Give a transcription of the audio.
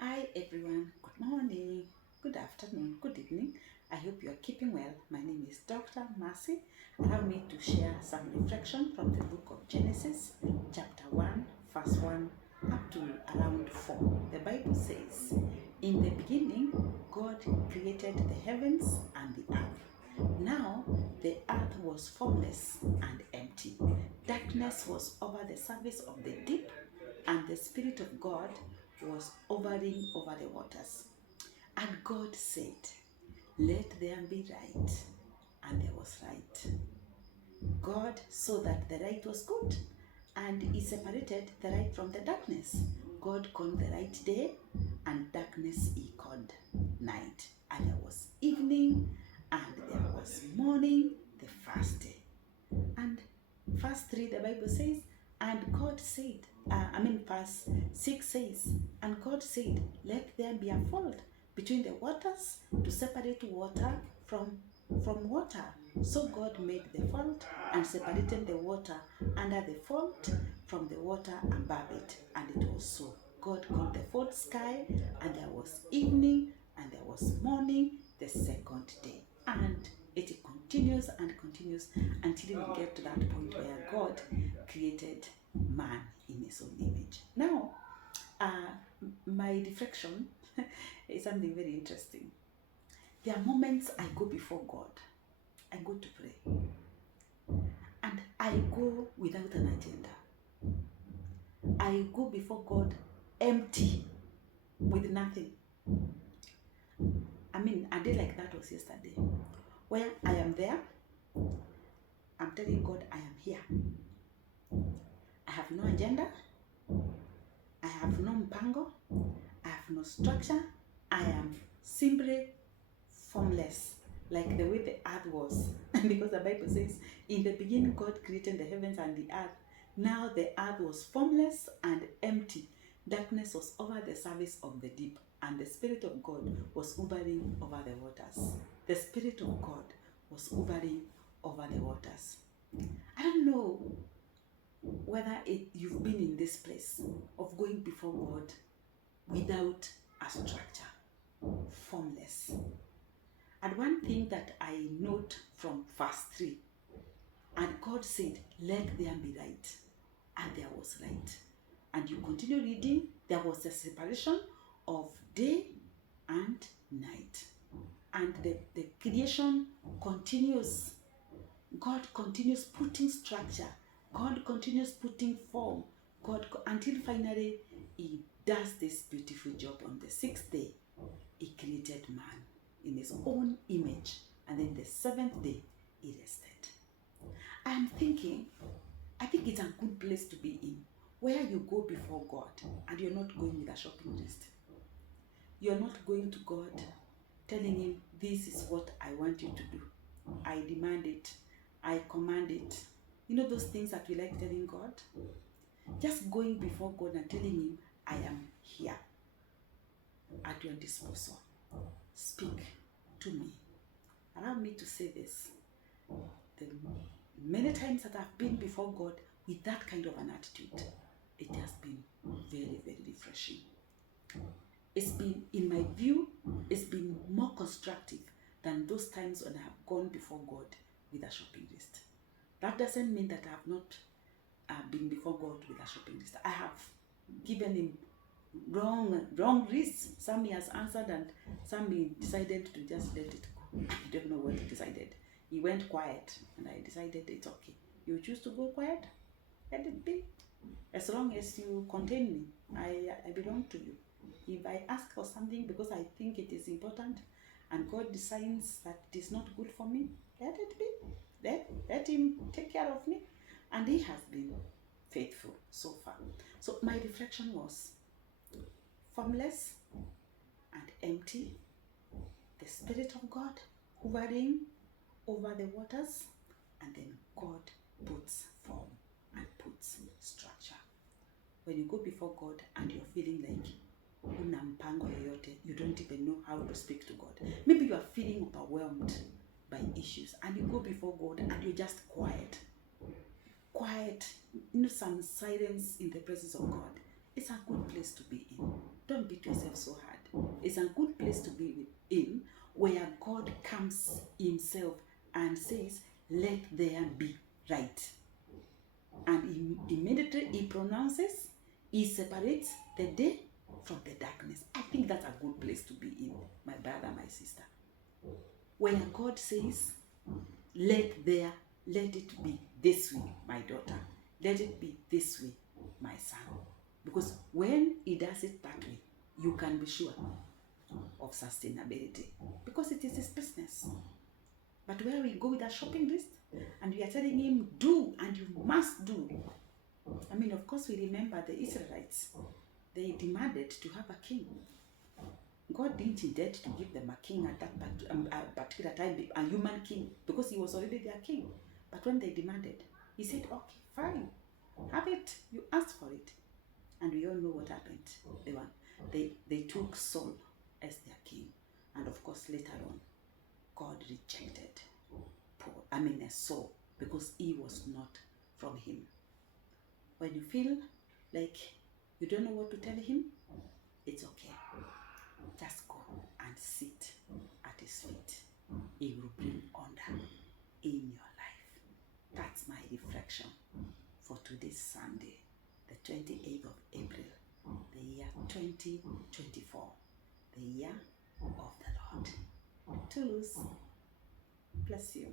Hi everyone, good morning, good afternoon, good evening. I hope you are keeping well. My name is Dr. Mercy. Allow me to share some reflection from the book of Genesis, chapter 1, verse 1 up to around 4. The Bible says, "In the beginning, God created the heavens and the earth. Now the earth was formless and empty. Darkness was over the surface of the deep, and the Spirit of God was hovering over the waters. And God said, Let there be light. And there was light. God saw that the light was good, and He separated the light from the darkness. God called the light day, and darkness He called night. And there was evening, and there was morning, the first day." And verse 3, the Bible says, and God said, verse 6 says, "And God said, Let there be a fold between the waters to separate water from water. So God made the fold and separated the water under the fold from the water above it. And it was so. God called the fold sky, and there was evening, and there was morning, the second day." And it continues and continues until we get to that point where God created man in His own image. Now, my reflection is something very interesting. There are moments I go before God, I go to pray, and I go without an agenda. I go before God empty, with nothing. A day like that was yesterday, where I am there, I'm telling God I am here. I have no agenda, I have no mpango, I have no structure, I am simply formless, like the way the earth was. Because the Bible says, in the beginning God created the heavens and the earth. Now the earth was formless and empty. Darkness was over the surface of the deep, and the Spirit of God was hovering over the waters. The Spirit of God was hovering over the waters. I don't know whether you've been in this place of going before God without a structure, formless. And one thing that I note from verse 3, and God said, Let there be light. And there was light. And you continue reading, there was a separation of day and night. And the creation continues. God continues putting structure. God continues putting form. Until finally He does this beautiful job on the sixth day. He created man in His own image, and then the seventh day He rested. I'm thinking, I think it's a good place to be in, where you go before God and you're not going with a shopping list. You're not going to God telling Him, this is what I want you to do. I demand it. I command it. You know those things that we like telling God? Just going before God and telling Him, I am here at your disposal. Speak to me. Allow me to say this. The many times that I've been before God with that kind of an attitude, it has been very, very refreshing. It's been, in my view, it's been more constructive than those times when I have gone before God with a shopping list. That doesn't mean that I have not been before God with a shopping list. I have given Him wrong lists. Some He has answered, and some He decided to just let it go. I don't know what He decided. He went quiet, and I decided it's okay. You choose to go quiet, let it be. As long as you contain me, I belong to you. If I ask for something because I think it is important, and God decides that it is not good for me, let it be. Let Him take care of me. And He has been faithful so far. So my reflection was formless and empty, the Spirit of God hovering over the waters, and then God puts form and puts structure. When you go before God and you're feeling like una mpango yoyote, you don't even know how to speak to God. Maybe you are feeling overwhelmed by issues, and you go before God and you're just quiet, some silence in the presence of God. It's a good place to be in. Don't beat yourself so hard. It's a good place to be in, where God comes himself and says, let there be light. And immediately he pronounces, he separates the day from the darkness. I think that's a good place to be in, my brother, my sister. Where God says, let it be this way, my daughter. Let it be this way, my son. Because when he does it that way, you can be sure of sustainability, because it is his business. But where we go with a shopping list and we are telling him, do, and you must do. I mean, of course, we remember the Israelites. They demanded to have a king. God didn't intend to give them a king at that particular time, a human king, because he was already their king. But when they demanded, he said, okay, fine, have it. You asked for it. And we all know what happened. They took Saul as their king. And of course, later on, God rejected Saul, because he was not from him. When you feel like you don't know what to tell him, it's okay. Just go and sit at his feet. He will bring honor in your life. That's my reflection for today's Sunday, the 28th of April, the year 2024, the year of the Lord. Toulouse, bless you.